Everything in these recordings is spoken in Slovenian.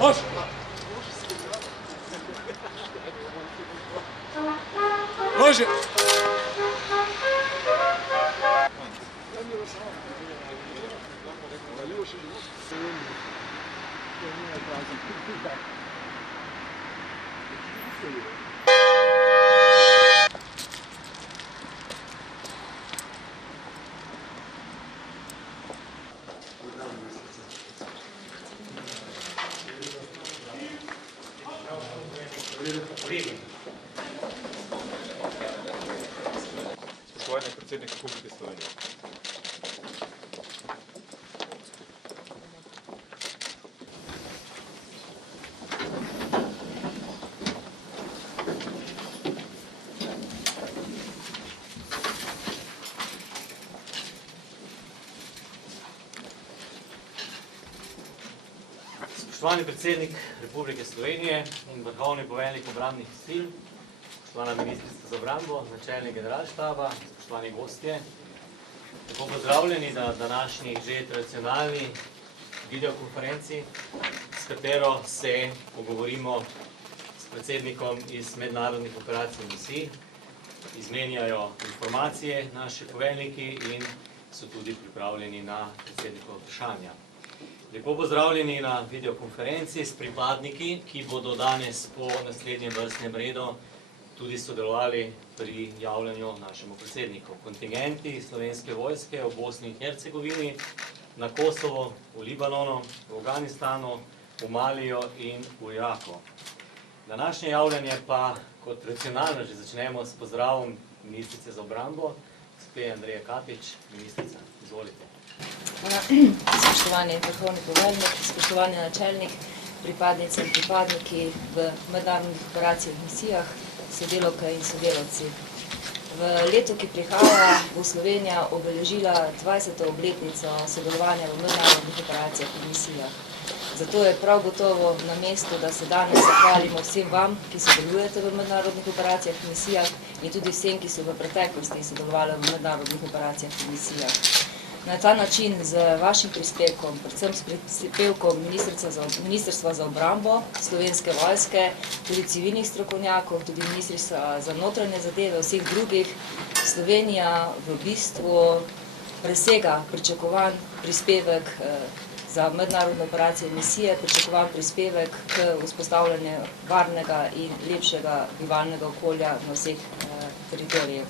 Mož! Može! Spoštovani predsednik Republike Slovenije. Spoštovani predsednik Republike Slovenije in vrhovni poveljnik obrambnih sil, spoštovana ministrica za obrambo, načelnik generalštaba, spoštovani gostje, lepo pozdravljeni na današnji že tradicionalni videokonferenci, s katero se pogovorimo s predsednikom iz mednarodnih operacij in misij, izmenjajo informacije naši poveljniki in so tudi pripravljeni na predsednikova vprašanja. Lepo pozdravljeni na videokonferenci s pripadniki, ki bodo danes po naslednjem vrstnem redu tudi sodelovali pri javljanju našemu predsedniku. Kontingenti Slovenske vojske v Bosni in Hercegovini, na Kosovo, v Libanonu, v Afganistanu, v Maliju in v Iraku. Današnje javljanje pa kot tradicionalno že začnemo s pozdravom ministrice za obrambo, gospe Andreje Katič. Ministrica, izvolite. Spoštovani vrhovni poveljnik, spoštovani načelnik, pripadnice in pripadniki v mednarodnih operacijah in misijah, sodelavke in sodelavci. V letu, ki prihaja, bo Slovenija obeležila 20. obletnico sodelovanja v mednarodnih operacijah in misijah. Zato je prav gotovo na mestu, da se danes zahvalimo vsem vam, ki sodelujete v mednarodnih operacijah in misijah in tudi vsem, ki so v preteklosti sodelovali v mednarodnih operacijah in misijah. Na ta način z vašim prispevkom, predvsem s prispevkom Ministrstva za obrambo, Slovenske vojske, tudi civilnih strokovnjakov, tudi Ministrstva za notranje zadeve, vseh drugih, Slovenija v bistvu presega pričakovan prispevek za mednarodne operacije in misije, pričakovan prispevek k vzpostavljanju varnega in lepšega bivalnega okolja na vseh teritorijih.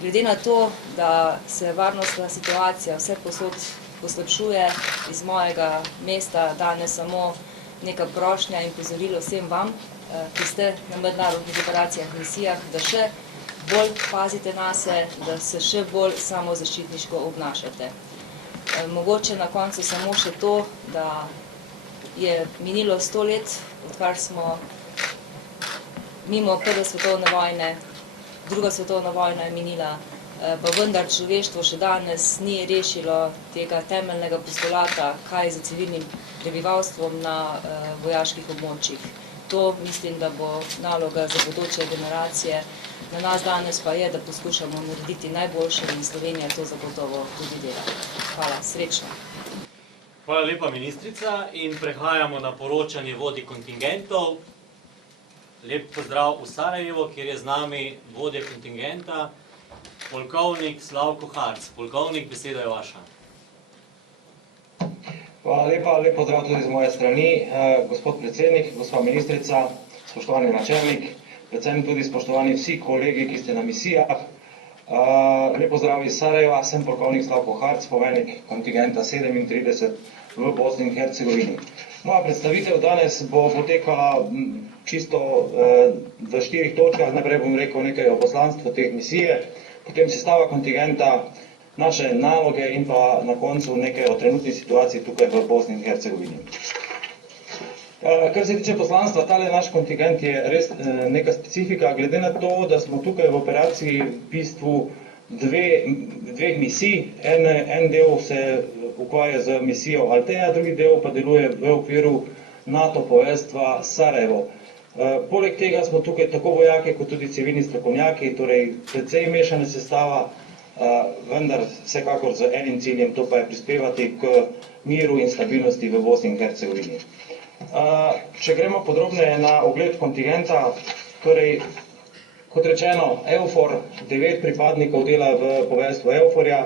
Glede na to, da se varnostna situacija vse posod poslabšuje, iz mojega mesta danes samo neka prošnja in pozorilo vsem vam, ki ste na mednarodnih operacijah in misijah, da še bolj pazite nase, da se še bolj samozaščitniško obnašate. Mogoče na koncu samo še to, da je minilo 100 let, odkar smo mimo Prve svetovne vojne. Druga svetovna vojna je minila, pa vendar človeštvo še danes ni rešilo tega temeljnega postulata, kaj za civilnim prebivalstvom na vojaških območjih. To mislim, da bo naloga za bodoče generacije. Na nas danes pa je, da poskušamo narediti najboljše in Slovenija to zagotovo tudi dela. Hvala, srečno. Hvala lepa, ministrica, in prehajamo na poročanje vodij kontingentov. Lep pozdrav v Sarajevo, kjer je z nami vodja kontingenta, polkovnik Slavko Harc. Polkovnik, beseda je vaša. Hvala lepa, lep pozdrav tudi z moje strani. Gospod predsednik, gospa ministrica, spoštovani načelnik, predvsem tudi spoštovani vsi kolegi, ki ste na misijah. Lep pozdrav iz Sarajeva, sem polkovnik Slavko Harc, poveljnik kontingenta 37 v Bosni in Hercegovini. Moja predstavitev danes bo potekala čisto v 4 točkah. Najprej bom rekel nekaj o poslanstvu te misije, potem sestava kontingenta, naše naloge in pa na koncu nekaj o trenutni situaciji tukaj v Bosni in Hercegovini. Kar se tiče poslanstva, tale naš kontingent je res neka specifika, glede na to, da smo tukaj v operaciji v bistvu dveh misij. En del se ukvarja z misijo Altea, drugi del pa deluje v okviru NATO poveljstva Sarajevo. Poleg tega smo tukaj tako vojaki kot tudi civilni strokovnjaki, torej precej mešana sestava, vendar vsekakor z enim ciljem, to pa je prispevati k miru in stabilnosti v Bosni in Hercegovini. Če gremo podrobneje na ogled kontingenta, torej, kot rečeno, EUFOR, 9 pripadnikov dela v poveljstvu EUFOR-ja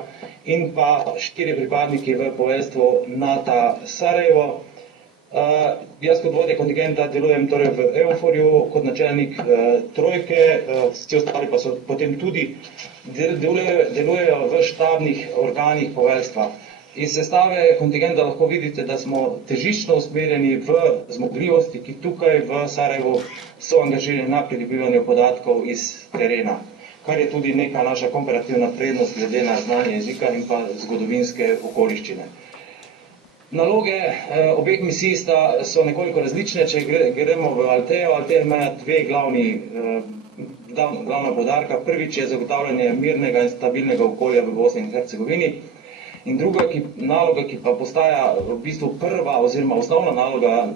in pa 4 pripadniki v poveljstvu NATO Sarajevo. Jaz kot vodja kontingenta delujem torej v EUFOR-ju kot načelnik trojke, vsi ostali pa so potem tudi delujejo v štabnih organih poveljstva. Iz sestave kontingenta lahko vidite, da smo težiščno usmerjeni v zmogljivosti, ki tukaj v Sarajevu so angažirani na pridobivanju podatkov iz terena, kar je tudi neka naša komparativna prednost glede na znanje jezika in pa zgodovinske okoliščine. Naloge obeh misij so nekoliko različne, če gremo v Altejo. Alteja ima dve glavna poudarka. Prvič je zagotavljanje mirnega in stabilnega okolja v Bosni in Hercegovini. In druga naloga, ki pa postaja v bistvu prva oziroma osnovna naloga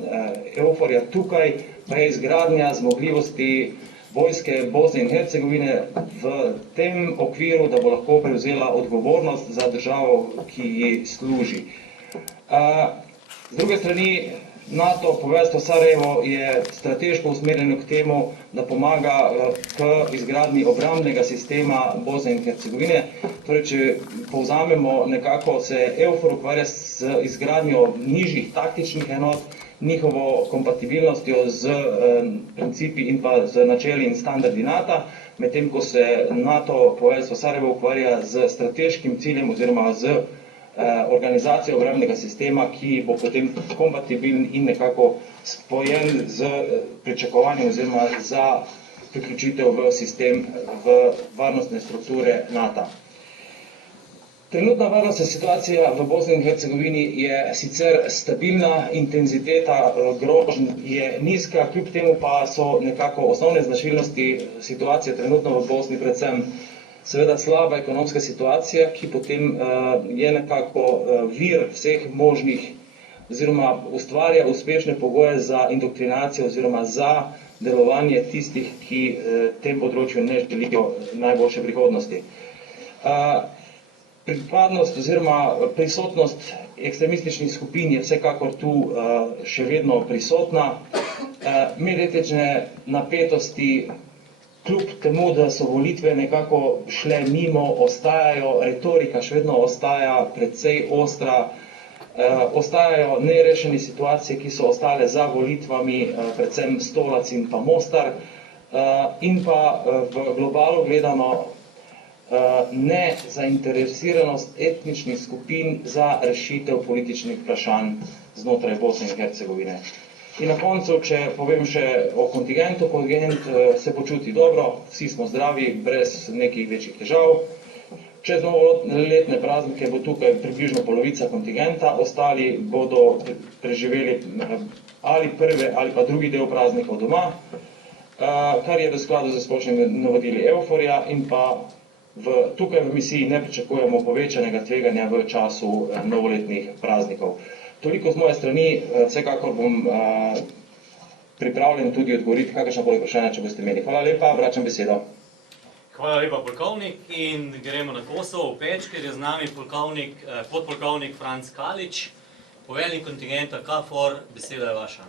EUFOR-ja tukaj, pa je izgradnja zmogljivosti vojske Bosne in Hercegovine v tem okviru, da bo lahko prevzela odgovornost za državo, ki ji služi. Z druge strani, NATO poveljstvo Sarajevo je strateško usmerjeno k temu, da pomaga k izgradnji obrambnega sistema Bosne in Hercegovine. Torej, če povzamemo, nekako se EUFOR ukvarja z izgradnjo nižjih taktičnih enot, njihovo kompatibilnostjo z principi in pa z načeli in standardi NATO, medtem ko se NATO poveljstvo Sarajevo ukvarja z strateškim ciljem oziroma z organizacijo obrambnega sistema, ki bo potem kompatibilen in nekako spojen z pričakovanjem oziroma za priključitev v sistem, v varnostne strukture NATO. Trenutna varnostna situacija v Bosni in Hercegovini je sicer stabilna, intenziteta groženj je nizka, kljub temu pa so nekako osnovne značilnosti situacije trenutno v Bosni predvsem seveda slaba ekonomska situacija, ki potem je nekako vir vseh možnih oziroma ustvarja uspešne pogoje za indoktrinacijo oziroma za delovanje tistih, ki tem področju ne želijo najboljše prihodnosti. Pripadnost oziroma prisotnost ekstremističnih skupin je vsekakor tu še vedno prisotna. Medetnične napetosti, kljub temu, da so volitve nekako šle mimo, ostajajo, retorika še vedno ostaja precej ostra, ostajajo nerešene situacije, ki so ostale za volitvami, predvsem Stolac in pa Mostar, in pa v globalu gledano nezainteresiranost etničnih skupin za rešitev političnih vprašanj znotraj Bosne in Hercegovine. In na koncu, če povem še o kontingentu, kontingent se počuti dobro, vsi smo zdravi, brez nekih večjih težav. Čez novoletne praznike bo tukaj približno polovica kontingenta, ostali bodo preživeli ali prve ali pa drugi del praznikov doma, kar je v skladu z splošnimi navodili EUFOR-ja in pa tukaj v misiji ne pričakujemo povečanega tveganja v času novoletnih praznikov. Toliko z moje strani, vsekakor bom pripravljen tudi odgovoriti kakršnakoli vprašanja, če boste imeli. Hvala lepa, vračam besedo. Hvala lepa, polkovnik, in gremo na Kosovo, v Peč, ker je z nami podpolkovnik Franc Kalič, poveljnik kontingenta KFOR, beseda je vaša.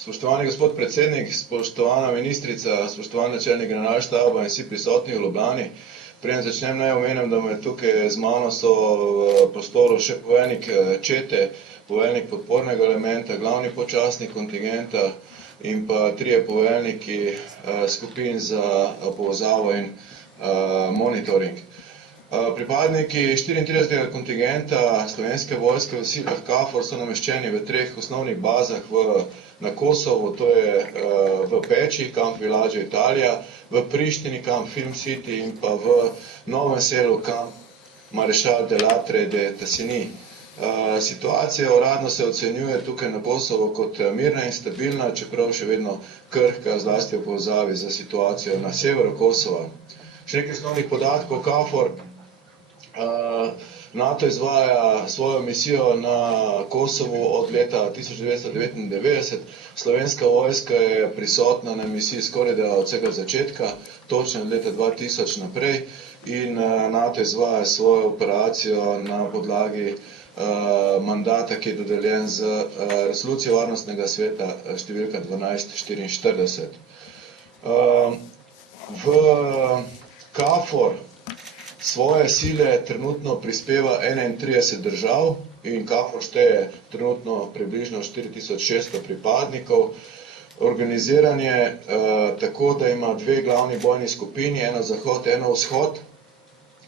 Spoštovani gospod predsednik, spoštovana ministrica, spoštovani načelnik generalštaba in vsi prisotni v Ljubljani. Preden začnem, naj omenim, da me tukaj z mano so v prostoru še poveljnik čete, poveljnik podpornega elementa, glavni počasnik kontingenta in pa trije poveljniki skupin za povezavo in monitoring. Pripadniki 34. kontingenta Slovenske vojske v silah KFOR so nameščeni v 3 osnovnih bazah na Kosovo, to je v Peči, kamp Villaggio Italija, v Prištini, kamp Film City in pa v Novem selu, kamp Marešal de Latre de Tassini. Situacija uradno se ocenjuje tukaj na Kosovo kot mirna in stabilna, čeprav še vedno krhka, zlasti v povezavi za situacijo na severu Kosova. Še nekaj osnovnih podatkov KFOR. NATO izvaja svojo misijo na Kosovu od leta 1999. Slovenska vojska je prisotna na misiji skoraj od vsega začetka, točno od leta 2000 naprej, in NATO izvaja svojo operacijo na podlagi mandata, ki je dodeljen z resolucijo Varnostnega sveta številka 1244. V KFOR svoje sile trenutno prispeva 31 držav in KFOR šteje trenutno približno 4600 pripadnikov. Organiziran je tako, da ima dve glavni bojni skupini, eno zahod, eno vzhod.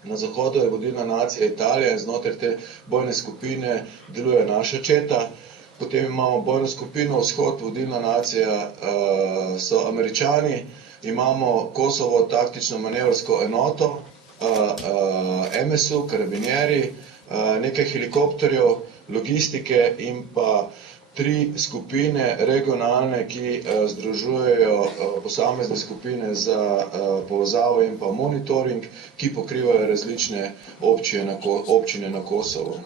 Na zahodu je vodilna nacija Italija in znotraj te bojne skupine deluje naša četa. Potem imamo bojno skupino vzhod, vodilna nacija so Američani. Imamo Kosovo taktično manevrsko enoto, MSU, karabinjeri, nekaj helikopterjev, logistike in pa 3 skupine regionalne, ki združujejo posamezne skupine za povezavo in pa monitoring, ki pokrivajo različne občine na Kosovu.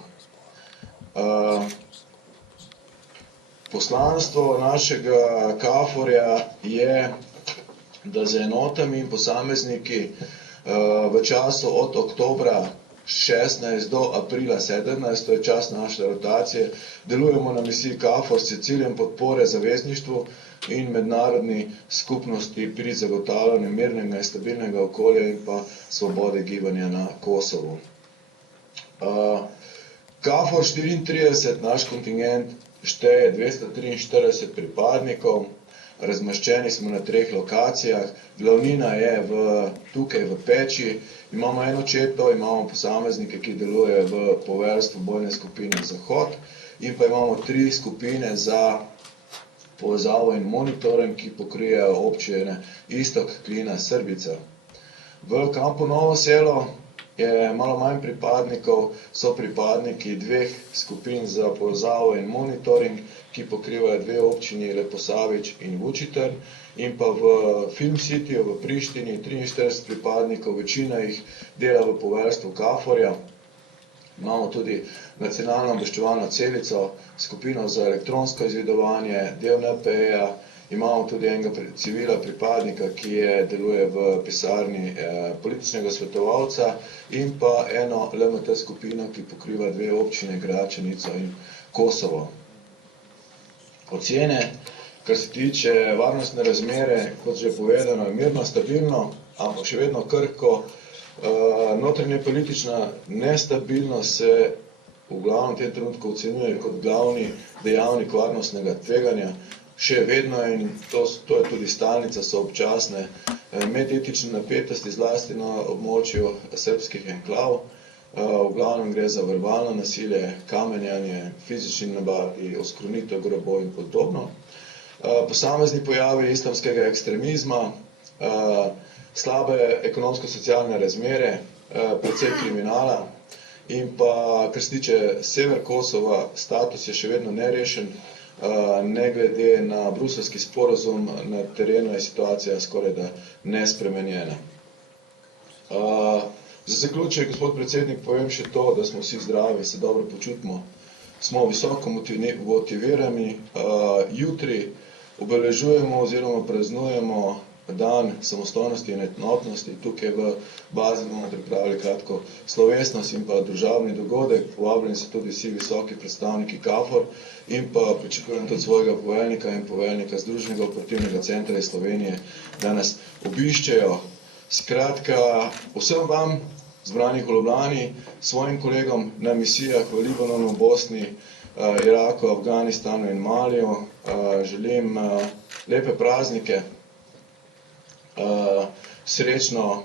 Poslanstvo našega KFOR-ja je, da z enotami in posamezniki v času od oktobra 16 do aprila 17, to je čas naše rotacije, delujemo na misiji KFOR s ciljem podpore zavezništvu in mednarodni skupnosti pri zagotavljanju mirnega in stabilnega okolja in pa svobode gibanja na Kosovu. KFOR 34, naš kontingent, šteje 243 pripadnikov, razmeščeni smo na 3 lokacijah, glavnina je tukaj v Peči, imamo eno četo, imamo posameznike, ki delujejo v poveljstvu bojne skupine Zahod in pa imamo 3 skupine za povezavo in monitoring, ki pokrijejo občine Istok, Klina, Srbica. V kampu Novo selo je malo manj pripadnikov, so pripadniki 2 skupin za povezavo in monitoring, ki pokrivajo 2 občini Leposavić in Vučitrn, in pa v Film Cityju v Prištini 43 pripadnikov, večina jih dela v poveljstvu KFOR-ja. Imamo tudi nacionalno obveščevalno celico, skupino za elektronsko izvidovanje, del NPE-ja, imamo tudi enega civila pripadnika, ki deluje v pisarni političnega svetovalca in pa eno LMT skupino, ki pokriva 2 občine, Gračanico in Kosovo. Ocene, kar se tiče varnostne razmere, kot že povedano, je mirno, stabilno, ampak še vedno krhko. Notranje politična nestabilnost se v glavnem tem trenutku ocenjuje kot glavni dejavnik varnostnega tveganja. Še vedno, in to je tudi stalnica, so občasne medetične napetosti, zlasti na območju srbskih enklav. V glavnem gre za verbalno nasilje, kamenjanje, fizični napadi, oskrunitev grobov in podobno. Posamezni pojavi islamskega ekstremizma, slabe ekonomsko-socialne razmere, precej kriminala in pa, kar se tiče sever Kosova, status je še vedno nerešen, ne glede na bruselski sporazum, na terenu je situacija skorajda nespremenjena. Za zaključek, gospod predsednik, povem še to, da smo vsi zdravi, se dobro počutimo, smo visoko motivirani. Jutri obeležujemo oziroma praznujemo dan samostojnosti in enotnosti. Tukaj v bazi bomo pripravili kratko slovesnost in pa družabni dogodek. Povabljeni so tudi vsi visoki predstavniki KFOR in pa pričakujem tudi svojega poveljnika in poveljnika Združenega operativnega centra iz Slovenije, da nas obiščejo. Skratka, vsem vam, zbranih v Ljubljani, svojim kolegom na misijah v Libanonu, Bosni, Iraku, Afganistanu in Maliju, želim lepe praznike, srečno,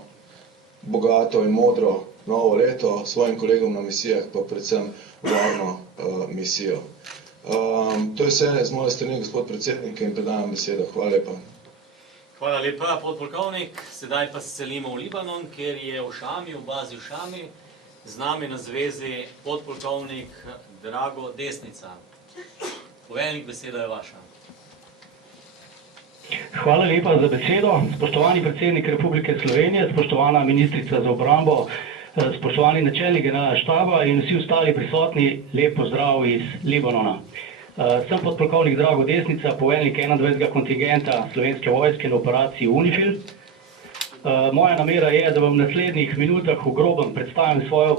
bogato in modro novo leto, svojim kolegom na misijah pa predvsem varno misijo. To je vse z moje strani, gospod predsednik, in predajam besedo. Hvala lepa. Hvala lepa, podpolkovnik. Sedaj pa se selimo v Libanon, kjer je v Šami, v bazi v Šami, z nami na zvezi podpolkovnik Drago Desnica. Poveljnik, beseda je vaša. Hvala lepa za besedo. Spoštovani predsednik Republike Slovenije, spoštovana ministrica za obrambo, spoštovani načelnik generalnega štaba in vsi ostali prisotni, lep pozdrav iz Libanona. Sem podpolkovnik Drago Desnica, poveljnik 21. kontingenta Slovenske vojske na operaciji UNIFIL. Moja namera je, da vam v naslednjih minutah v grobem predstavim svojo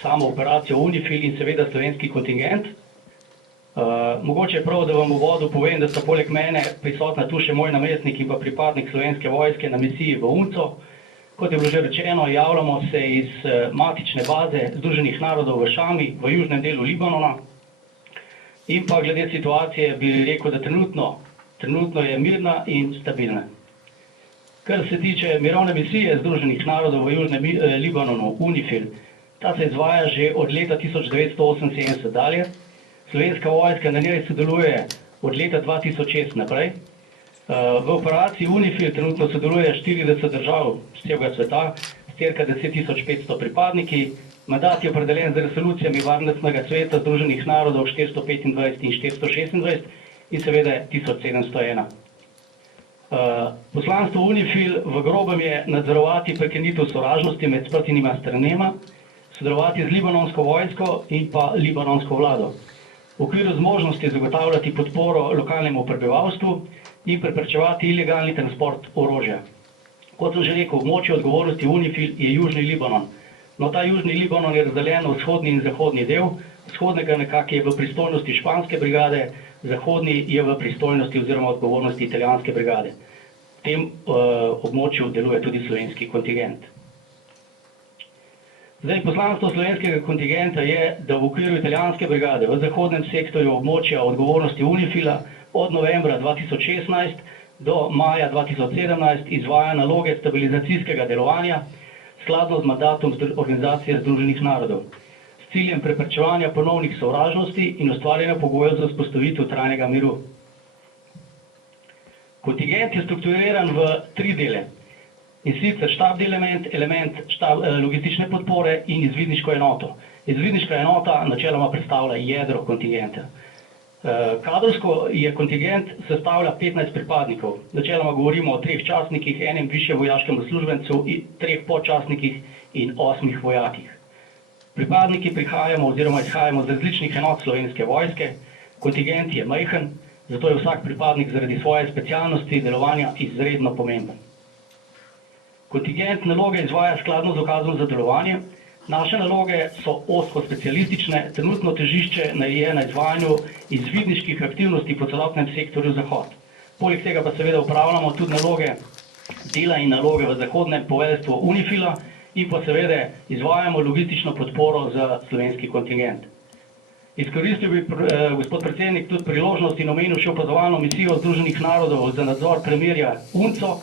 samo operacijo UNIFIL in seveda slovenski kontingent. Mogoče je prav, da vam v uvodu povem, da sta poleg mene prisotna tu še moj namestnik in pa pripadnik Slovenske vojske na misiji v UNCO. Kot je bilo že rečeno, javljamo se iz matične baze Združenih narodov v Šami, v južnem delu Libanona. In pa glede situacije bi rekel, da trenutno je mirna in stabilna. Kar se tiče mirovne misije Združenih narodov v južnem Libanonu, UNIFIL, ta se izvaja že od leta 1978 dalje. Slovenska vojska na njej sodeluje od leta 2006 naprej. V operaciji UNIFIL trenutno sodeluje 40 držav z celega sveta, s cirka 10.500 pripadniki. Mandat je opredeljen z resolucijami Varnostnega sveta Združenih narodov 425 in 426 in seveda 1701. Poslanstvo UNIFIL v grobem je nadzorovati prekinitev sovražnosti med sprtinima stranema, sodelovati z libanonsko vojsko in pa libanonsko vlado. V okviru zmožnosti zagotavljati podporo lokalnemu prebivalstvu in preprečevati ilegalni transport orožja. Kot sem že rekel, območje odgovornosti UNIFIL je Južni Libanon. No, ta Južni Libanon je razdeljen v vzhodni in zahodni del. Vzhodnega nekako je v pristojnosti španske brigade, zahodni je v pristojnosti oziroma odgovornosti italijanske brigade. V tem območju deluje tudi slovenski kontingent. Zdaj, poslanstvo slovenskega kontingenta je, da v okviru italijanske brigade v zahodnem sektorju območja odgovornosti UNIFIL-a od novembra 2016 do maja 2017 izvaja naloge stabilizacijskega delovanja skladno z mandatom Organizacije Združenih narodov, s ciljem preprečevanja ponovnih sovražnosti in ustvarjanja pogojev za vzpostavitev trajnega miru. Kontingent je strukturiran v 3 dele, in sicer štabni element logistične podpore in izvidniško enoto. Izvidniška enota načeloma predstavlja jedro kontingenta. Kadrovsko je kontingent sestavlja 15 pripadnikov. Načeloma govorimo o 3 častnikih, enem višjem vojaškem uslužbencu, 3 podčastnikih in 8 vojakih. Pripadniki prihajamo oziroma izhajamo z različnih enot Slovenske vojske. Kontingent je majhen, zato je vsak pripadnik zaradi svoje specialnosti delovanja izredno pomemben. Kontingent naloge izvaja skladno z ukazom za delovanje. Naše naloge so ozko specialistične, trenutno težišče je na izvajanju izvidniških aktivnosti po celotnem sektorju Zahod. Poleg tega pa seveda upravljamo tudi naloge dela in naloge v zahodnem poveljstvu UNIFIL-a in pa seveda izvajamo logistično podporo za slovenski kontingent. Izkoristil bi, gospod predsednik, tudi priložnost in omenil še opazovalno misijo Združenih narodov za nadzor premirja UNCO.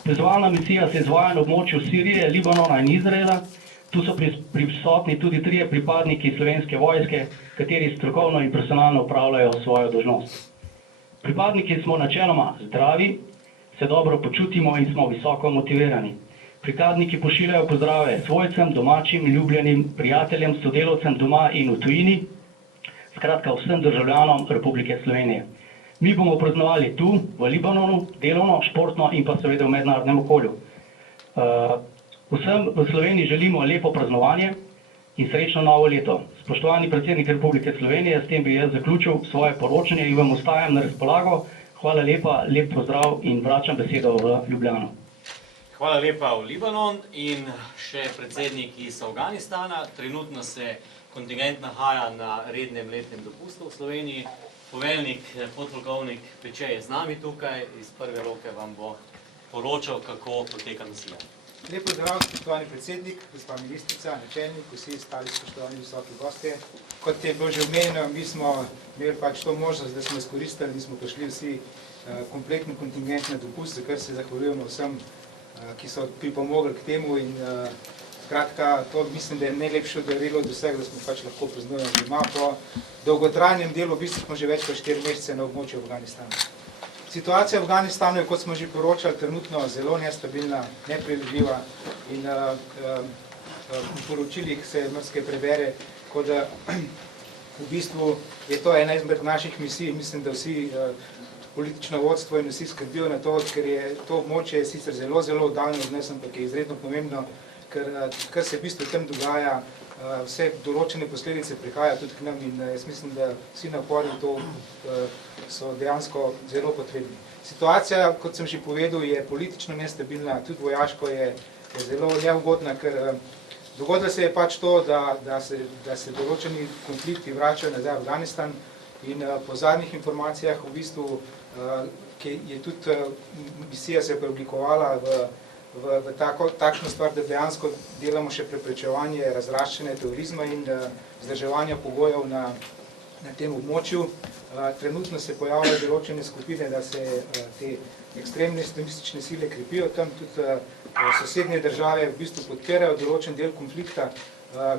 Opazovalna misija se izvaja na območju Sirije, Libanona in Izraela. Tu so prisotni tudi 3 pripadniki Slovenske vojske, kateri strokovno in personalno upravljajo svojo dolžnost. Pripadniki smo načeloma zdravi, se dobro počutimo in smo visoko motivirani. Pripadniki pošiljajo pozdrave svojcem, domačim, ljubljenim, prijateljem, sodelavcem doma in v tujini, skratka vsem državljanom Republike Slovenije. Mi bomo praznovali tu, v Libanonu, delovno, športno in pa seveda v mednarodnem okolju. Vsem v Sloveniji želimo lepo praznovanje in srečno novo leto. Spoštovani predsednik Republike Slovenije, s tem bi jaz zaključil svoje poročanje in vam ostajam na razpolago. Hvala lepa, lep pozdrav in vračam besedo v Ljubljano. Hvala lepa v Libanon in še predsednik iz Afganistana. Trenutno se kontingent nahaja na rednem letnem dopustu v Sloveniji. Poveljnik, podpolkovnik Peče je z nami tukaj, iz prve roke vam bo poročal, kako poteka misija. Lep pozdrav, spoštovani predsednik, gospa ministrica, načelnik, vsi ostali spoštovani visoki gostje. Kot je bilo že omenjeno, mi smo imeli pač to možnost, da smo izkoristili, mi smo prišli vsi kompletni kontingent na dopust, za kar se zahvaljujemo vsem, ki so pripomogli k temu in skratka, to mislim, da je najlepše darilo od vseh, da smo pač lahko praznujemo doma. Po dolgotrajnem delu, v bistvu smo že več kot 4 mesece na območju Afganistana. Situacija v Afganistanu je, kot smo že poročali, trenutno zelo nestabilna, nepredvidljiva in v poročilih se marsikaj prebere, kot da v bistvu je to ena izmed naših misij. Mislim, da vsi politično vodstvo in vsi skrbijo na to, ker je to območje sicer zelo oddaljeno od nas, ampak je izredno pomembno, ker se v bistvu tam dogaja vse določene posledice prihajajo tudi k nam in jaz mislim, da vsi napori to so dejansko zelo potrebni. Situacija, kot sem že povedal, je politično nestabilna, tudi vojaško je zelo neugodna, ker dogodilo se je pač to, da se določeni konflikti vračajo nazaj v Afganistan in po zadnjih informacijah v bistvu, ki je tudi misija se je preoblikovala v takšno stvar, da dejansko delamo še preprečevanje razraščanja terorizma in vzdrževanja pogojev na tem območju. Trenutno se pojavljajo določene skupine, da se te ekstremne islamistične sile krepijo tam, tudi sosednje države v bistvu podpirajo določen del konflikta.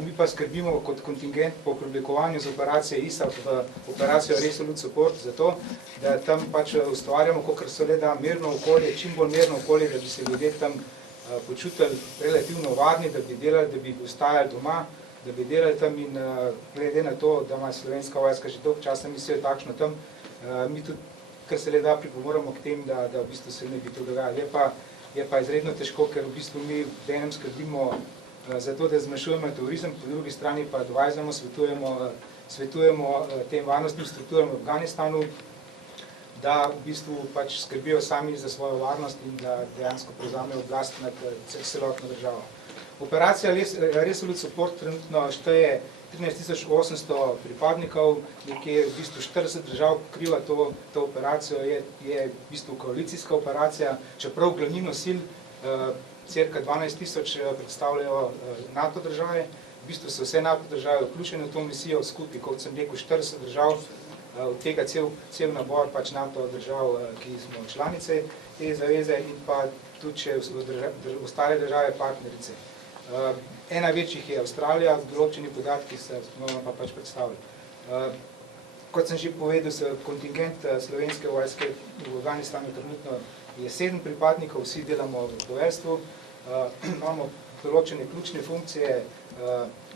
Mi pa skrbimo kot kontingent po preoblikovanju z operacije ISAF v operacijo Resolute Support zato, da tam pač ustvarjamo, kakor se le da, mirno okolje, čim bolj mirno okolje, da bi se ljudje tam počutili relativno varni, da bi delali, da bi ostajali doma, da bi delali tam in glede na to, da ima slovenska vojska že dolgo časa misijo takšno tam, mi tudi, kar se le da, pripomoramo k tem, da v bistvu se ne bi to dogajalo. Je pa izredno težko, ker v bistvu mi v enem skrbimo zato, da zmanjšujemo terorizem, po drugi strani pa advajzamo, svetujemo tem varnostnim strukturam v Afganistanu, da v bistvu pač skrbijo sami za svojo varnost in da dejansko prevzamejo oblast nad celotno državo. Operacija Resolute Support trenutno šteje 13.800 pripadnikov, nekje v bistvu 40 držav pokriva to operacijo, je v bistvu koalicijska operacija, čeprav glavnino sil cirka 12.000 predstavljajo NATO države, v bistvu so vse NATO države vključene v to misijo, skupaj, kot sem rekel, 40 držav, od tega cel nabor pač NATO držav, ki smo članice te zaveze in pa tudi še ostale države partnerice. Ena večjih je Avstralija, določeni podatki se pa pač predstavljajo. Kot sem že povedal, kontingent slovenske vojske v Afganistanu trenutno je 7 pripadnikov, vsi delamo v poveljstvu, imamo določene ključne funkcije,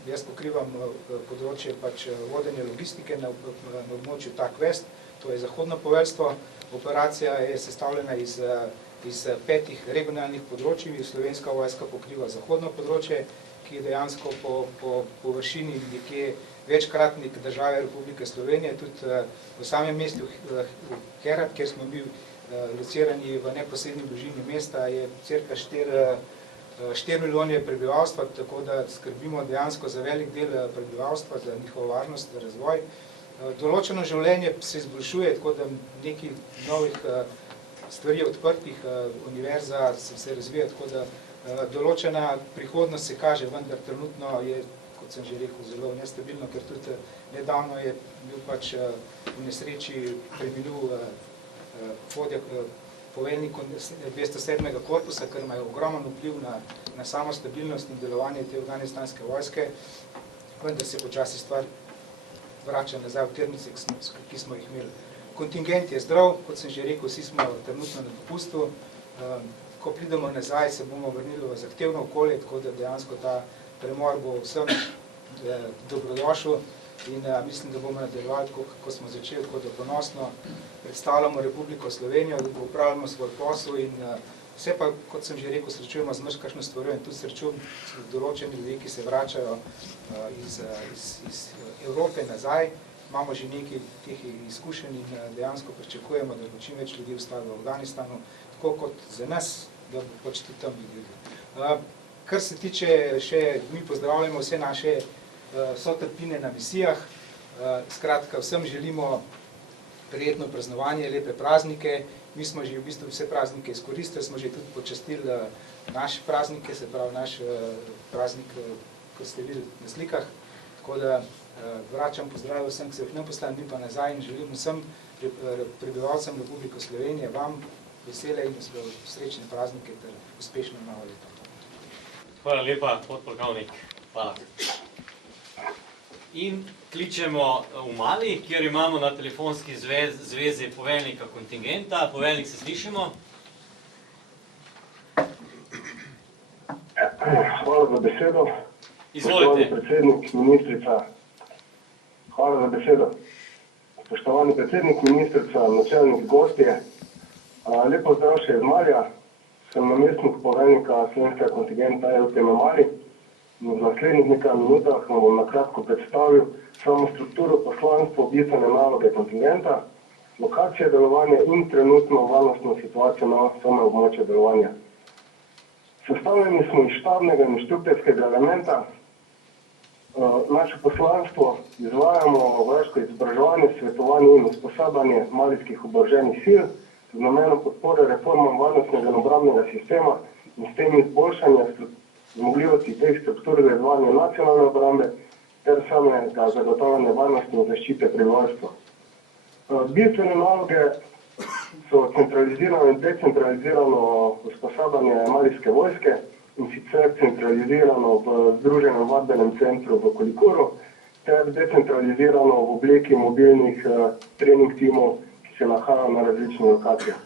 jaz pokrivam področje pač vodenja logistike na območju TAC West, to je zahodno poveljstvo. Operacija je sestavljena iz 5 regionalnih področij, slovenska vojska pokriva zahodno področje, ki je dejansko po površini nekje večkratnik države Republike Slovenije, tudi v samem mestu Herat, kjer smo bili locirani v neposredni bližini mesta, je cirka 4 milijone prebivalstva, tako da skrbimo dejansko za velik del prebivalstva, za njihovo varnost, za razvoj. Določeno življenje se izboljšuje, tako da nekaj novih stvari odprtih, univerza se razvija, tako da določena prihodnost se kaže, vendar trenutno je, kot sem že rekel, zelo nestabilno, ker tudi nedavno je bil pač v nesreči preminul poveljnik 207. korpusa, kar ima ogromen vpliv na samo stabilnost in delovanje te afganistanske vojske, vendar se počasi stvar vrača nazaj v tirnice, ki smo jih imeli. Kontingent je zdrav, kot sem že rekel, vsi smo trenutno na dopustu. Ko pridemo nazaj, se bomo vrnili v zahtevno okolje, tako da dejansko ta premor bo vsem dobrodošel in mislim, da bomo nadaljevali, kako smo začeli, tako da ponosno predstavljamo Republiko Slovenijo, da upravljamo svoj posel in vse pa, kot sem že rekel, srečujemo z kakšno stvarjo in tudi srečujem določeni ljudi, ki se vračajo iz Evrope nazaj. Imamo že nekaj teh izkušenj in dejansko pričakujemo, da bo čim več ljudi ostalo v Afganistanu, tako kot za nas, da bo pač tudi tam videli. Kar se tiče še, mi pozdravljamo vse naše sotrpine na misijah. Skratka, vsem želimo prijetno praznovanje, lepe praznike. Mi smo že v bistvu vse praznike izkoristili, smo že tudi počastili naše praznike, se pravi naš praznik, kot ste videli na slikah. Tako da vračam pozdrav vsem, ki se v nam poslali, mi pa nazaj in želim vsem prebivalcem Republike Slovenije, vam vesele in srečne praznike ter uspešno novo leto. Hvala lepa, podpolkovnik. Hvala. In kličemo v Mali, kjer imamo na telefonski zvezi poveljnika kontingenta. Poveljnik, se slišimo? Hvala za besedo. Izvolite. Spoštovani predsednik, ministrica. Hvala za besedo. Spoštovani predsednik, ministrica, načelnik, gostje. Lep pozdrav še iz Malija. Sem namestnik poveljnika slovenskega kontingenta ELT na Mali. V naslednjih nekaj minutah vam bom na kratko predstavil samo strukturo poslanstva, bistvene naloge kontingenta, lokacije delovanja in trenutno varnostno situacijo na samem območju delovanja. Sestavljeni smo iz štabnega in inštruktorskega elementa. Naše poslanstvo izvajamo vojaško izobraževanje, svetovanje in usposabljanje malijskih oboroženih sil z namenom podpore reformam varnostnega in obrambnega sistema in s tem izboljšanja zmogljivosti teh struktur za izvajanje nacionalne obrambe ter samega zagotavljanja varnosti in zaščite prebivalstva. Bistvene naloge so centralizirano in decentralizirano usposabljanje malijske vojske in sicer centralizirano v Združenem vadbenem centru v Kolikuru ter decentralizirano v obliki mobilnih trening timov, ki se nahajajo na različnih lokacijah.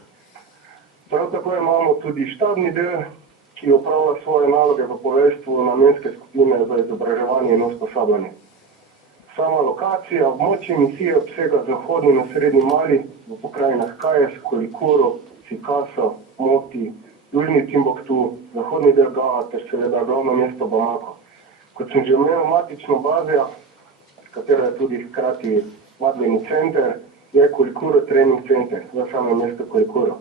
Prav tako imamo tudi štabni del, ki opravlja svoje naloge v poveljstvu namenske skupine za izobraževanje in usposabljanje. Sama lokacija, območje misije obsega zahodni in srednji Mali v pokrajinah Kajes, Kolikuru, Sikaso, Moti, Južni Timbuktu, zahodni del Gao ter seveda glavno mesto Bamako. Kot sem že omenil, matično bazo, katera je tudi hkrati vadbeni center, je Kolikuru trening center v samem mestu Kolikuru.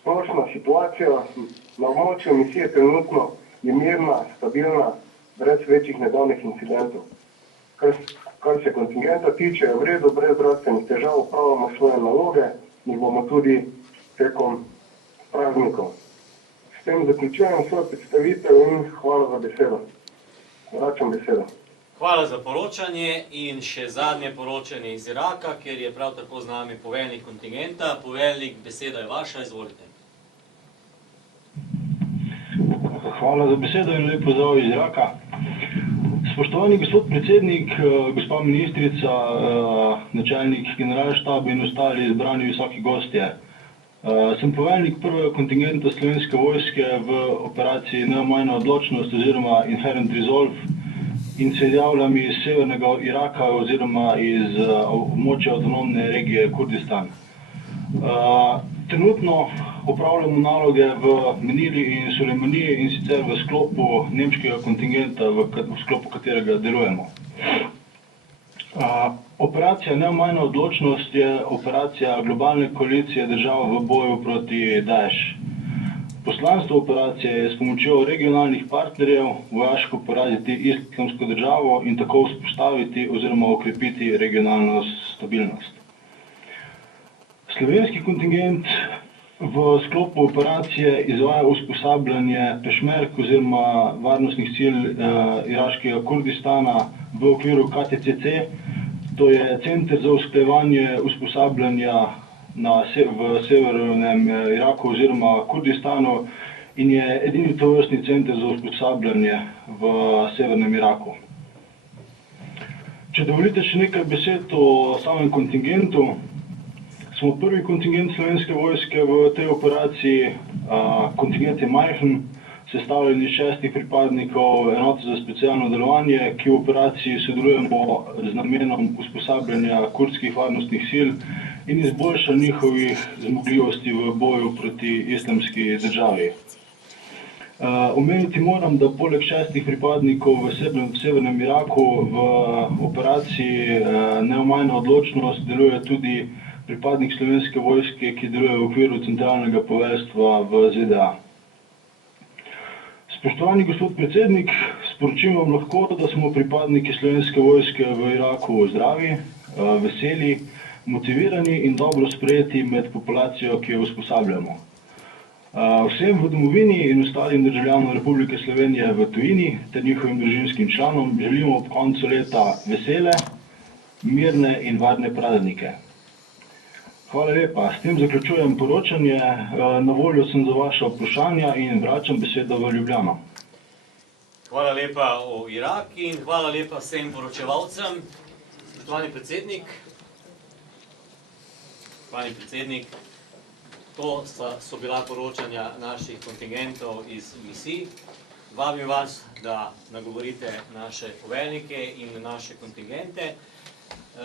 Splošna situacija na območju misije trenutno je mirna, stabilna, brez večjih nedavnih incidentov. Kar se kontingenta tiče, je v redu, brez zdravstvenih težav opravljamo svoje naloge in bomo tudi tekom praznikov. S tem zaključujem svojo predstavitev in hvala za besedo. Vračam besedo. Hvala za poročanje in še zadnje poročanje iz Iraka, kjer je prav tako z nami poveljnik kontingenta. Poveljnik, beseda je vaša, izvolite. Hvala za besedo in lep pozdrav iz Iraka. Spoštovani gospod predsednik, gospa ministrica, načelnik generalštaba in ostali izbrani visoki gostje. Sem poveljnik prvega kontingenta Slovenske vojske v operaciji Neomajna odločnost oziroma Inherent Resolve in se javljam iz severnega Iraka oziroma iz območja avtonomne regije Kurdistan. Trenutno opravljamo naloge v Menili in Sulejmaniji in sicer v sklopu nemškega kontingenta, v sklopu katerega delujemo. Operacija Neomajna odločnost je operacija globalne koalicije držav v boju proti Daesh. Poslanstvo operacije je s pomočjo regionalnih partnerjev vojaško poraziti Islamsko državo in tako vzpostaviti oziroma okrepiti regionalno stabilnost. Slovenski kontingent v sklopu operacije izvaja usposabljanje pešmerg oziroma varnostnih sil iraškega Kurdistana v okviru KTCC, to je Center za usklajevanje usposabljanja v severnem Iraku oziroma Kurdistanu in je edini tovrstni center za usposabljanje v severnem Iraku. Če dovolite še nekaj besed o samem kontingentu, smo prvi kontingent Slovenske vojske v tej operaciji. Kontingent je majhen, sestavljen iz 6 pripadnikov enote za specialno delovanje, ki v operaciji sodelujemo z namenom usposabljanja kurdskih varnostnih sil in izboljšanja njihovih zmogljivosti v boju proti Islamski državi. Omeniti moram, da poleg 6 pripadnikov v severnem Iraku v operaciji Neomajna odločnost deluje tudi pripadnik Slovenske vojske, ki deluje v okviru centralnega poveljstva v ZDA. Spoštovani gospod predsednik, sporočim vam lahko, da smo pripadniki Slovenske vojske v Iraku zdravi, veseli, motivirani in dobro sprejeti med populacijo, ki jo usposabljamo. Vsem v domovini in ostalim državljanom Republike Slovenije v tujini ter njihovim družinskim članom želimo ob koncu leta vesele, mirne in varne praznike. Hvala lepa. S tem zaključujem poročanje. Na voljo sem za vaša vprašanja in vračam besedo v Ljubljano. Hvala lepa o Irak in hvala lepa vsem poročevalcem. Spoštovani predsednik, to so bila poročanja naših kontingentov iz misij. Vabim vas, da nagovorite naše poveljnike in naše kontingente.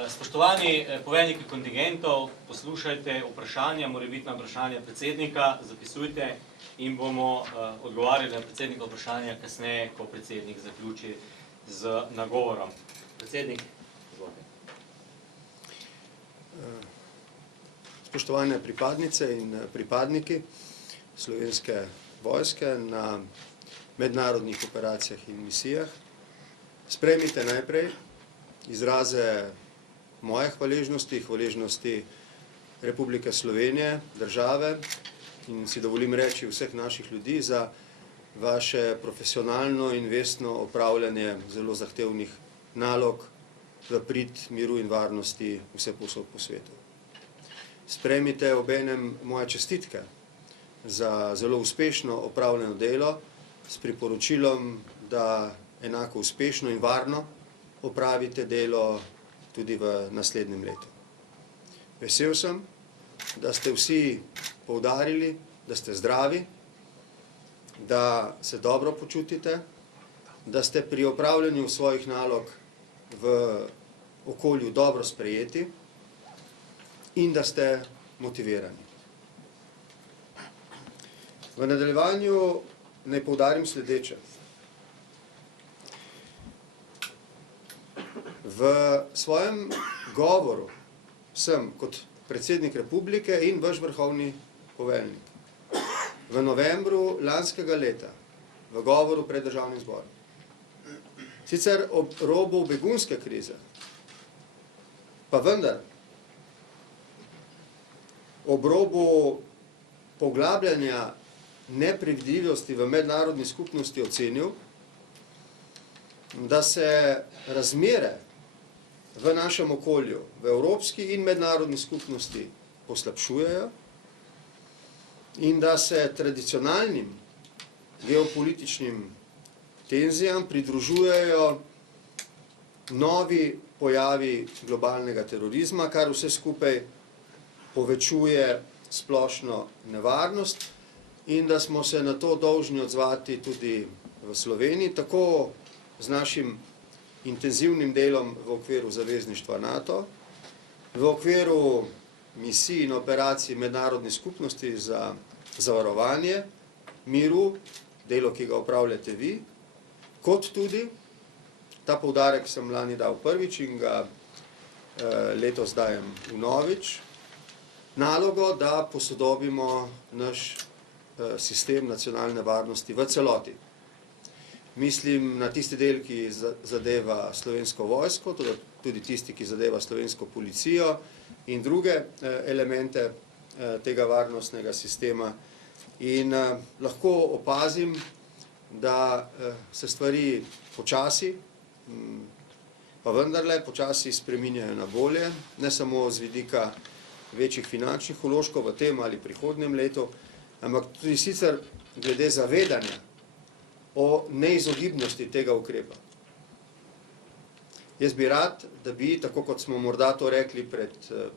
Spoštovani poveljniki kontingentov, poslušajte vprašanja, morebitna vprašanja predsednika, zapisujte in bomo odgovarjali na predsednika vprašanja kasneje, ko predsednik zaključi z nagovorom. Predsednik, izvolite. Spoštovane pripadnice in pripadniki Slovenske vojske na mednarodnih operacijah in misijah, sprejmite najprej izraze moje hvaležnosti Republike Slovenije, države in si dovolim reči vseh naših ljudi za vaše profesionalno in vestno opravljanje zelo zahtevnih nalog v prid miru in varnosti vsepovsod po svetu. Sprejmite obenem moje čestitke za zelo uspešno opravljeno delo s priporočilom, da enako uspešno in varno opravite delo tudi v naslednjem letu. Vesel sem, da ste vsi poudarili, da ste zdravi, da se dobro počutite, da ste pri opravljanju svojih nalog v okolju dobro sprejeti in da ste motivirani. V nadaljevanju naj poudarim sledeče. V svojem govoru sem kot predsednik republike in vaš vrhovni poveljnik v novembru lanskega leta v govoru pred državnim zborom, sicer ob robu begunske krize, pa vendar ob robu poglabljanja nepredvidljivosti v mednarodni skupnosti ocenil, da se razmere v našem okolju, v evropski in mednarodni skupnosti poslabšujejo in da se tradicionalnim geopolitičnim tenzijam pridružujejo novi pojavi globalnega terorizma, kar vse skupaj povečuje splošno nevarnost in da smo se na to dolžni odzvati tudi v Sloveniji, tako z našim intenzivnim delom v okviru zavezništva NATO, v okviru misij in operacij mednarodne skupnosti za zavarovanje miru, delo, ki ga opravljate vi, kot tudi, ta poudarek sem lani dal prvič in ga letos dajem vnovič, nalogo, da posodobimo naš sistem nacionalne varnosti v celoti. Mislim na tisti del, ki zadeva Slovensko vojsko, tudi tisti, ki zadeva Slovensko policijo in druge elemente tega varnostnega sistema. In lahko opazim, da se stvari počasi, pa vendarle počasi spreminjajo na bolje, ne samo z vidika večjih finančnih vložkov v tem ali prihodnjem letu, ampak tudi sicer glede zavedanja o neizogibnosti tega ukrepa. Jaz bi rad, da bi, tako kot smo morda to rekli pred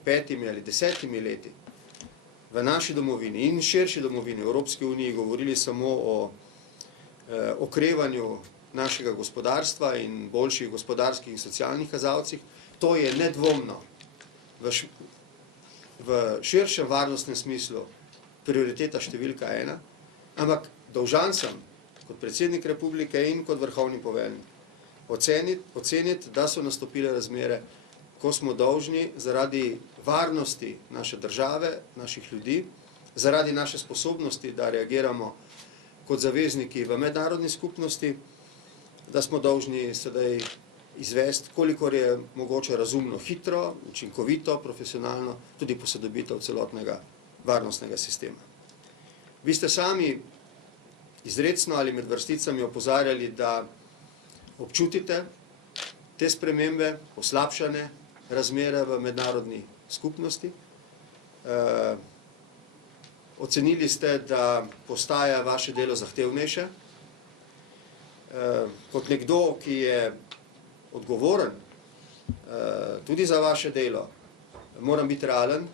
5 ali 10 leti, v naši domovini in širši domovini Evropske unije govorili samo o okrevanju našega gospodarstva in boljših gospodarskih in socialnih kazalcih, to je nedvomno v širšem varnostnem smislu prioriteta številka 1, ampak dolžan sem kot predsednik republike in kot vrhovni poveljnik oceniti, da so nastopile razmere, ko smo dolžni zaradi varnosti naše države, naših ljudi, zaradi naše sposobnosti, da reagiramo kot zavezniki v mednarodni skupnosti, da smo dolžni sedaj izvesti, kolikor je mogoče razumno, hitro, učinkovito, profesionalno, tudi posodobitev celotnega varnostnega sistema. Vi ste sami izrecno ali med vrsticami opozarjali, da občutite te spremembe, poslabšane razmere v mednarodni skupnosti. Ocenili ste, da postaja vaše delo zahtevnejše. Kot nekdo, ki je odgovoren tudi za vaše delo, moram biti realen,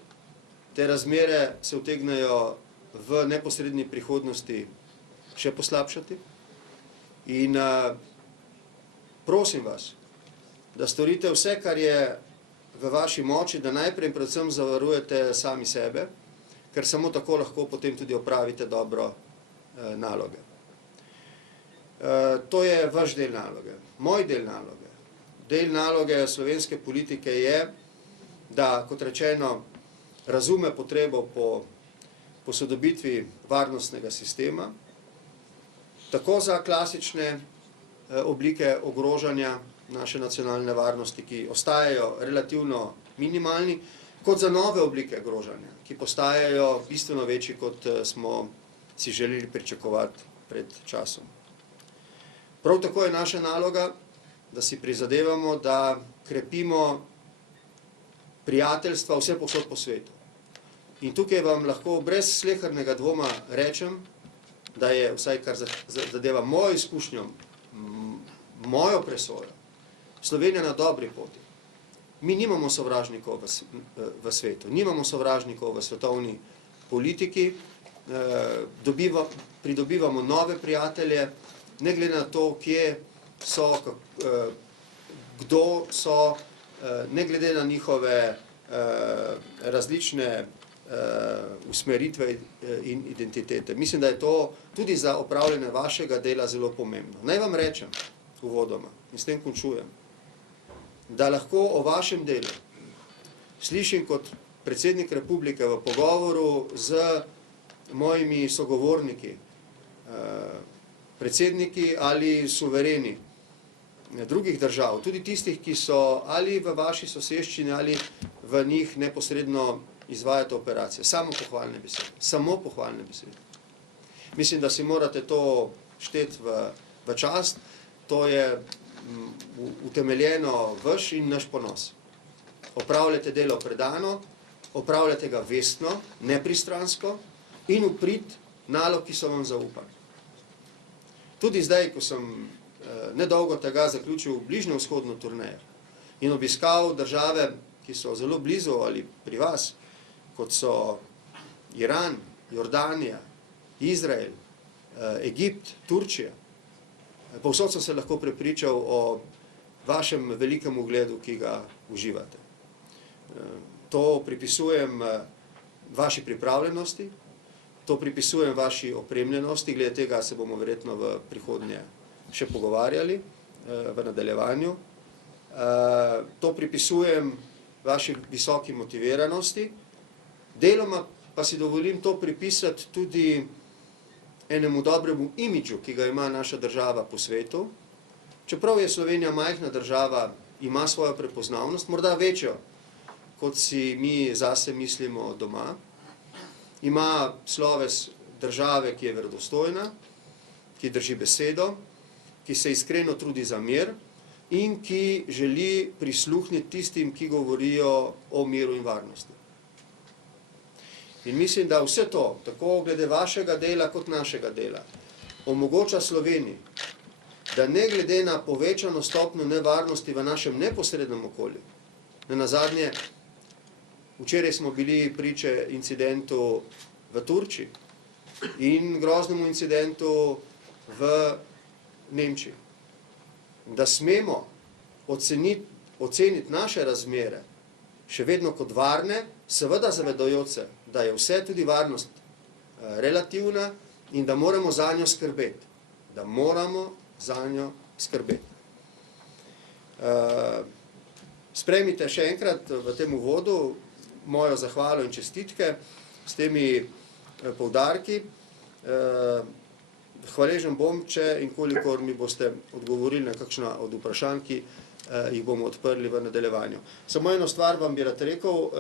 te razmere se utegnejo v neposredni prihodnosti še poslabšati in prosim vas, da storite vse, kar je v vaši moči, da najprej in predvsem zavarujete sami sebe, ker samo tako lahko potem tudi opravite dobro naloge. To je vaš del naloge. Moj del naloge. Del naloge slovenske politike je, da, kot rečeno, razume potrebo po posodobitvi varnostnega sistema, tako za klasične oblike ogrožanja naše nacionalne varnosti, ki ostajajo relativno minimalni, kot za nove oblike ogrožanja, ki postajajo bistveno večji, kot smo si želeli pričakovati pred časom. Prav tako je naša naloga, da si prizadevamo, da krepimo prijateljstva vse povsod po svetu. In tukaj vam lahko brez slehernega dvoma rečem, da je, vsaj kar zadeva mojo izkušnjo, mojo presojo, Slovenija na dobri poti. Mi nimamo sovražnikov v svetu, nimamo sovražnikov v svetovni politiki, pridobivamo nove prijatelje, ne glede na to, kje so, kdo so, ne glede na njihove različne usmeritve in identitete. Mislim, da je to tudi za opravljanje vašega dela zelo pomembno. Naj vam rečem uvodoma in s tem končujem, da lahko o vašem delu slišim kot predsednik republike v pogovoru z mojimi sogovorniki, predsedniki ali suvereni drugih držav, tudi tistih, ki so ali v vaši soseščini ali v njih neposredno izvajate operacije. Samo pohvalne besede. Samo pohvalne besede. Mislim, da si morate to šteti v čast. To je utemeljeno vaš in naš ponos. Opravljate delo predano, opravljate ga vestno, nepristransko in v prid nalog, ki so vam zaupani. Tudi zdaj, ko sem nedolgo tega zaključil bližnjo vzhodno turnejo in obiskal države, ki so zelo blizu ali pri vas, kot so Iran, Jordanija, Izrael, Egipt, Turčija. Povsod sem se lahko prepričal o vašem velikem ugledu, ki ga uživate. To pripisujem vaši pripravljenosti, to pripisujem vaši opremljenosti, glede tega se bomo verjetno v prihodnje še pogovarjali v nadaljevanju. To pripisujem vaši visoki motiviranosti, deloma pa si dovolim to pripisati tudi enemu dobremu imidžu, ki ga ima naša država po svetu. Čeprav je Slovenija majhna država, ima svojo prepoznavnost, morda večjo, kot si mi zase mislimo doma. Ima sloves države, ki je verodostojna, ki drži besedo, ki se iskreno trudi za mir in ki želi prisluhniti tistim, ki govorijo o miru in varnosti. In mislim, da vse to, tako glede vašega dela kot našega dela, omogoča Sloveniji, da ne glede na povečano stopnjo nevarnosti v našem neposrednem okolju, nenazadnje, včeraj smo bili priče incidentu v Turčiji in groznemu incidentu v Nemčiji, da smemo oceniti naše razmere še vedno kot varne, seveda zavedajoče, da je vse tudi varnost relativna in da moramo za njo skrbeti. Da moramo za njo skrbeti. Sprejmite še enkrat v tem uvodu mojo zahvalo in čestitke s temi poudarki. Hvaležen bom, če in kolikor mi boste odgovorili na kakšna od vprašanj, ki jih bomo odprli v nadaljevanju. Samo eno stvar vam bi rad rekel,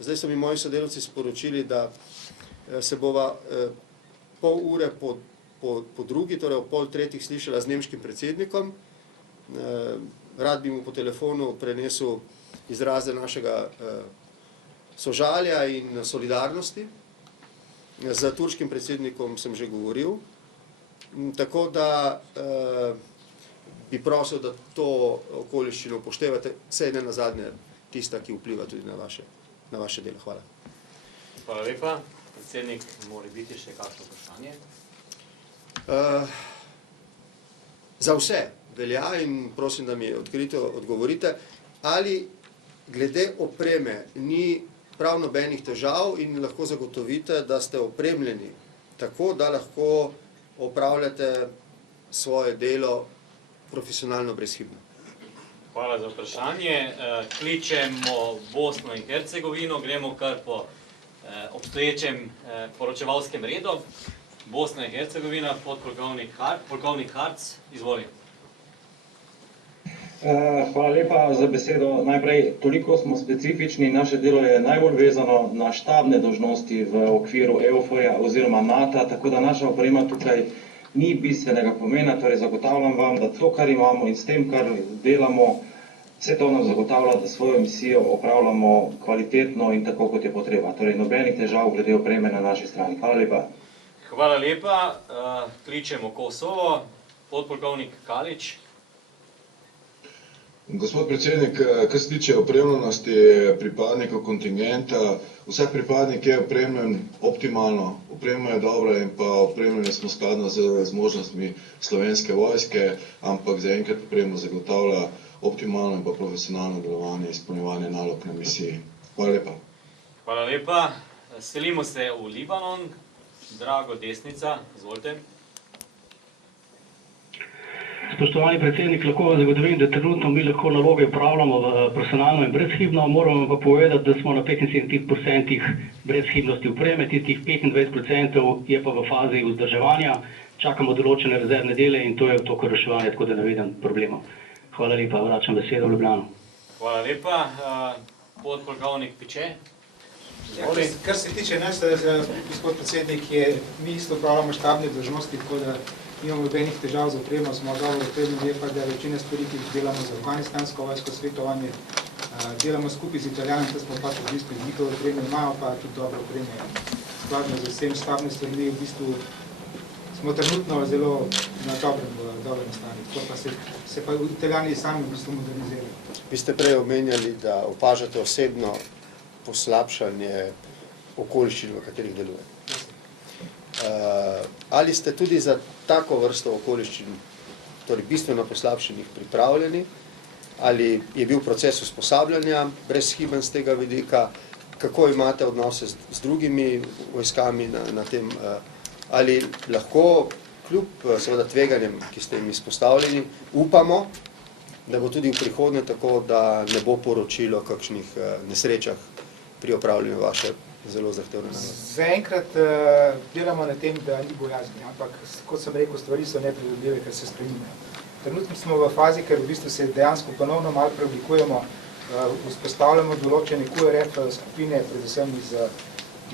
zdaj so mi moji sodelavci sporočili, da se bova pol ure po drugi, torej o pol tretjih slišala z nemškim predsednikom. Rad bi mu po telefonu prenesel izraze našega sožalja in solidarnosti. Z turškim predsednikom sem že govoril, tako da bi prosil, da to okoliščino upoštevate, saj ne nazadnje tista, ki vpliva tudi na vaše delo. Hvala. Hvala lepa. Predsednik, mora biti še kakšno vprašanje? Za vse velja in prosim, da mi odkrito odgovorite, ali glede opreme ni prav nobenih težav in lahko zagotovite, da ste opremljeni tako, da lahko opravljate svoje delo profesionalno brezhibno. Hvala za vprašanje. Kličemo Bosno in Hercegovino, gremo kar po obstoječem poročevalskem redu. Bosna in Hercegovina, podpolkovnik Harc, izvoli. Hvala lepa za besedo. Najprej, toliko smo specifični, naše delo je najbolj vezano na štabne dolžnosti v okviru EUFOR-ja oziroma NATO, tako da naša oprema tukaj ni bistvenega pomena, torej zagotavljam vam, da to, kar imamo in s tem, kar delamo, vse to nam zagotavlja, da svojo misijo opravljamo kvalitetno in tako, kot je potreba. Torej, nobenih težav glede opreme na naši strani. Hvala lepa. Hvala lepa. Kličemo Kosovo, podpolkovnik Kalič. Gospod predsednik, kar se tiče opremljenosti pripadnikov kontingenta, vsak pripadnik je opremljen optimalno, oprema je dobra in pa opremljeni smo skladno z možnostmi Slovenske vojske, ampak zaenkrat opremo zagotavlja optimalno in pa profesionalno delovanje in izpolnjevanje nalog na misiji. Hvala lepa. Hvala lepa. Selimo se v Libanon. Drago Desnica, izvolite. Spoštovani predsednik, lahko vas zagotovim, da trenutno mi lahko naloge upravljamo profesionalno in brezhibno, moramo pa povedati, da smo na 75% brezhibnosti opreme, tistih 25% je pa v fazi vzdrževanja, čakamo določene rezervne dele in to je v toku reševanja, tako da ne vidim problemov. Hvala lepa, vračam besedo v Ljubljano. Hvala lepa. Podpolkovnik Piče. Kar se tiče nas, gospod predsednik, mi isto upravljamo štabne dolžnosti, tako da nimamo nobenih težav z opremo, smo dobro opremljeni, je pa, da večina stvari, ki jih delamo za afganistansko vojsko svetovanje, delamo skupaj z Italijanom, da smo pač odvisni z njihove opreme, imajo pa tudi dobro opreme. Skladno z vsem štabne stvari, v bistvu smo trenutno zelo na dobrem stanju, to pa se pa Italijani sami v bistvu modernizirajo. Vi ste prej omenjali, da opažate osebno poslabšanje okoliščin, v katerih deluje. Ali ste tudi za tako vrsto okoliščin, torej bistveno poslabšenih, pripravljeni? Ali je bil proces usposabljanja brezhiben z tega vidika? Kako imate odnose z drugimi vojskami na tem? Ali lahko, kljub seveda tveganjem, ki ste jim izpostavljeni, upamo, da bo tudi v prihodnje tako, da ne bo poročilo o kakšnih nesrečah pri opravljanju vaše zelo zahtevne naloge? Zaenkrat delamo na tem, da ni bojazni, ampak, kot sem rekel, stvari so nepredvidljive, ker se spreminjajo. Trenutno smo v fazi, ker v bistvu se dejansko ponovno malo preoblikujemo, vzpostavljamo določene QRF skupine, predvsem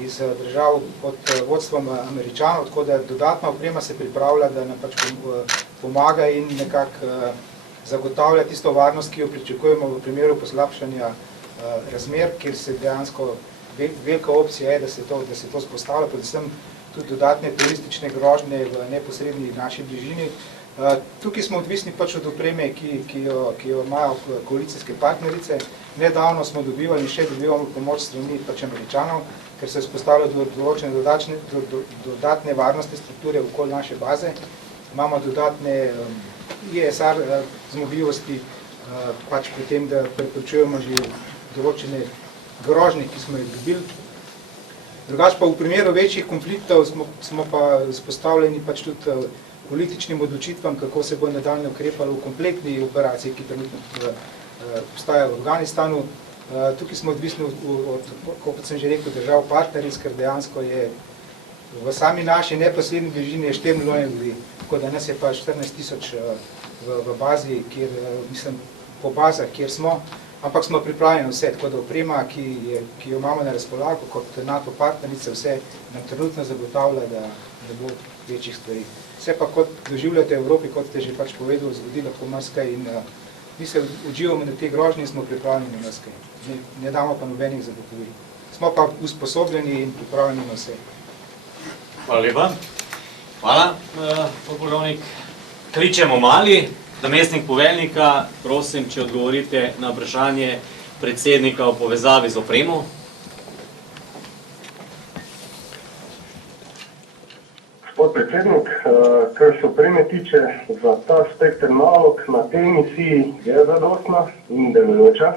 iz držav pod vodstvom Američanov, tako da dodatna oprema se pripravlja, da nam pač pomaga in nekako zagotavlja tisto varnost, ki jo pričakujemo v primeru poslabšanja razmer, kjer se dejansko velika opcija je, da se to spostavlja, predvsem tudi dodatne teroristične grožnje v neposredni naši bližini. Tukaj smo odvisni pač od opreme, ki jo imajo koalicijske partnerice. Nedavno smo dobivali, še dobivamo pomoč strani pač Američanov, ker se vzpostavljajo določene dodatne varnostne strukture okoli naše baze. Imamo dodatne ISR zmogljivosti, pač pri tem, da preprečujemo že določene grožnje, ki smo jih dobili. Drugače pa v primeru večjih konfliktov smo pa vzpostavljeni pač tudi političnim odločitvam, kako se bo nadaljne ukrepalo v kompletni operaciji, ki trenutno obstaja v Afganistanu. Tukaj smo odvisni od, kot sem že rekel, držav partneric, ker dejansko je v sami naši neposredni bližini 4 milijone ljudi, tako da nas je pa 14 000 v bazi, po bazah, kjer smo, ampak smo pripravljeni vse, tako da oprema, ki jo imamo na razpolago kot NATO partnerice, vse nam trenutno zagotavlja, da ne bo večjih stvari. Vse pa kot doživljate v Evropi, kot ste že pač povedali, zgodi lahko marsikaj in mi se odzivamo na te grožnje in smo pripravljeni na marsikaj. Ne damo pa nobenih zagotovil. Smo pa usposobljeni in pripravljeni na vse. Hvala lepa. Hvala, podpolkovnik. Kličemo Mali, namestnik poveljnika. Prosim, če odgovorite na vprašanje predsednika v povezavi z opremo. Gospod predsednik, kar se opreme tiče, za ta spekter nalog na tej misiji je zadostna in delujoča.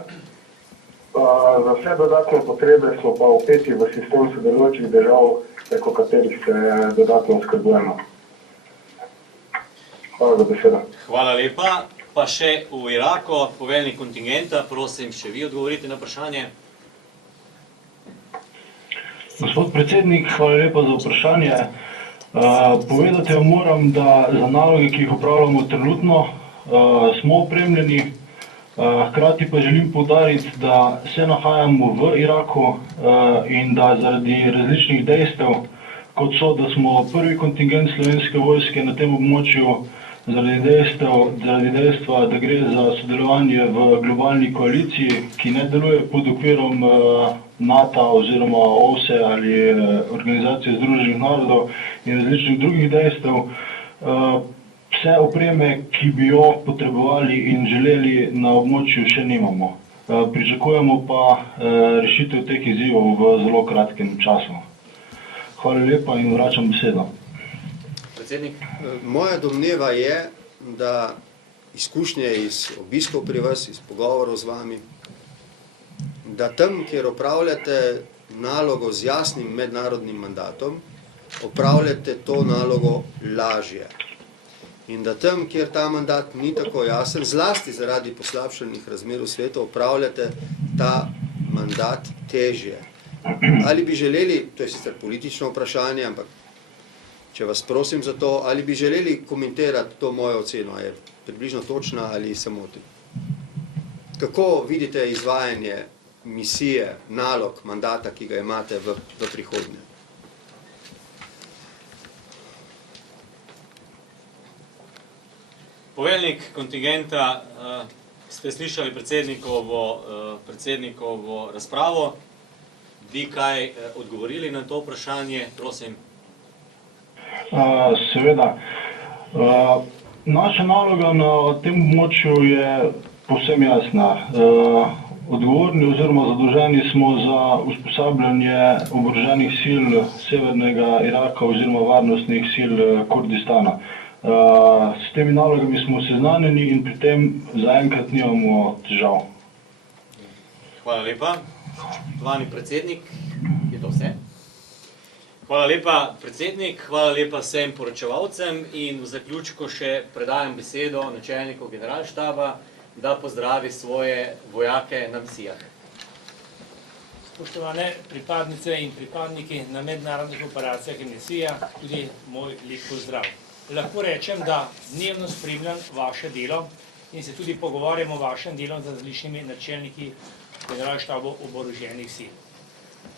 Za vse dodatne potrebe smo pa vpeti v sistem sodelujočih držav preko katerih se dodatno oskrbujemo. Hvala za besedo. Hvala lepa. Pa še v Iraku, poveljnik kontingenta, prosim, še vi odgovorite na vprašanje. Gospod predsednik, hvala lepa za vprašanje. Povedati vam moram, da za naloge, ki jih opravljamo trenutno, smo opremljeni. Hkrati pa želim poudariti, da se nahajamo v Iraku in da zaradi različnih dejstev, kot so, da smo prvi kontingent Slovenske vojske na tem območju, zaradi dejstva, da gre za sodelovanje v globalni koaliciji, ki ne deluje pod okvirom NATO oziroma OVSE ali Organizacije združenih narodov in različnih drugih dejstev, vse opreme, ki bi jo potrebovali in želeli na območju, še nimamo. Pričakujemo pa rešitev teh izzivov v zelo kratkem času. Hvala lepa in vračam besedo. Predsednik. Moja domneva je, da izkušnje iz obiskov pri vas, iz pogovorov z vami, da tam, kjer opravljate nalogo z jasnim mednarodnim mandatom, opravljate to nalogo lažje. In da tam, kjer ta mandat ni tako jasen, zlasti zaradi poslabšanih razmer v svetu, opravljate ta mandat težje. Ali bi želeli, to je sicer politično vprašanje, ampak če vas prosim za to, ali bi želeli komentirati to mojo oceno, je približno točna ali se motim? Kako vidite izvajanje misije, nalog, mandata, ki ga imate v prihodnje? Poveljnik kontingenta, ste slišali predsednikovo razpravo. Bi kaj odgovorili na to vprašanje, prosim? Seveda. Naša naloga na tem območju je povsem jasna. Odgovorni oziroma zadolženi smo za usposabljanje oboroženih sil severnega Iraka oziroma varnostnih sil Kurdistana. S temi nalogami smo seznanjeni in pri tem zaenkrat nimamo težav. Hvala lepa. Spoštovani predsednik, je to vse? Hvala lepa, predsednik, hvala lepa vsem poročevalcem in v zaključku še predajam besedo načelniku generalštaba, da pozdravi svoje vojake na misijah. Spoštovane pripadnice in pripadniki na mednarodnih operacijah in misijah, tudi moj lep pozdrav. Lahko rečem, da dnevno spremljam vaše delo in se tudi pogovarjamo o vašem delu z različnimi načelniki generalštabov oboroženih sil.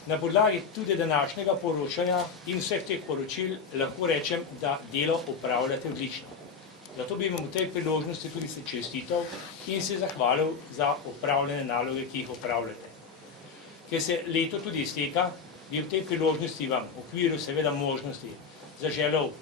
Na podlagi tudi današnjega poročanja in vseh teh poročil lahko rečem, da delo upravljate odlično. Zato bi vam v tej priložnosti tudi se čestital in se zahvalil za upravljene naloge, ki jih upravljate. Ker se leto tudi izteka, bi v tej priložnosti vam v okviru seveda možnosti zaželel